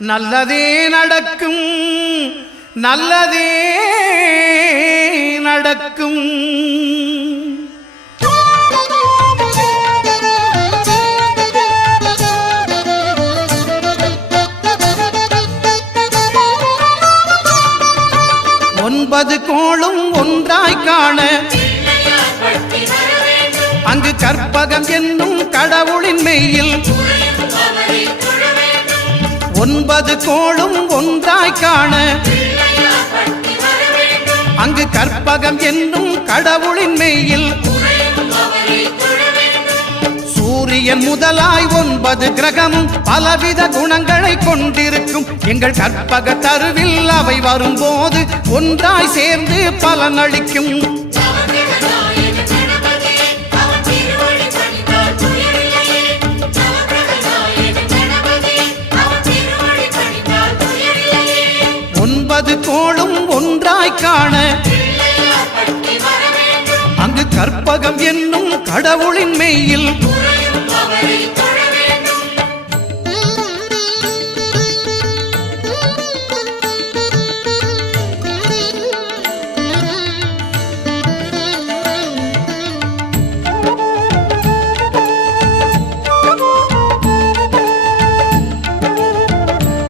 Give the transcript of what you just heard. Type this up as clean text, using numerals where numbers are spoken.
நல்லதே நடக்கும் நல்லதே நடக்கும். ஒன்பது கோளும் ஒன்றாய் காண அங்கு கற்பகம் என்னும் கடவுளின் மெய்யில் ஒன்பது கோளும் ஒன்றாய் காண அங்கு கற்பகம் என்னும் கடவுளின் மெய்யில் சூரியன் முதலாய் 9 கிரகமும் பலவித குணங்களை கொண்டிருக்கும். எங்கள் கற்பக தருவில் அவை வரும்போது ஒன்றாய் சேர்ந்து பலனளிக்கும். ஒன்பது கோளும் ஒன்றாய் காண அங்கு கற்பகம் என்னும் கடவுளின் மெய்யில்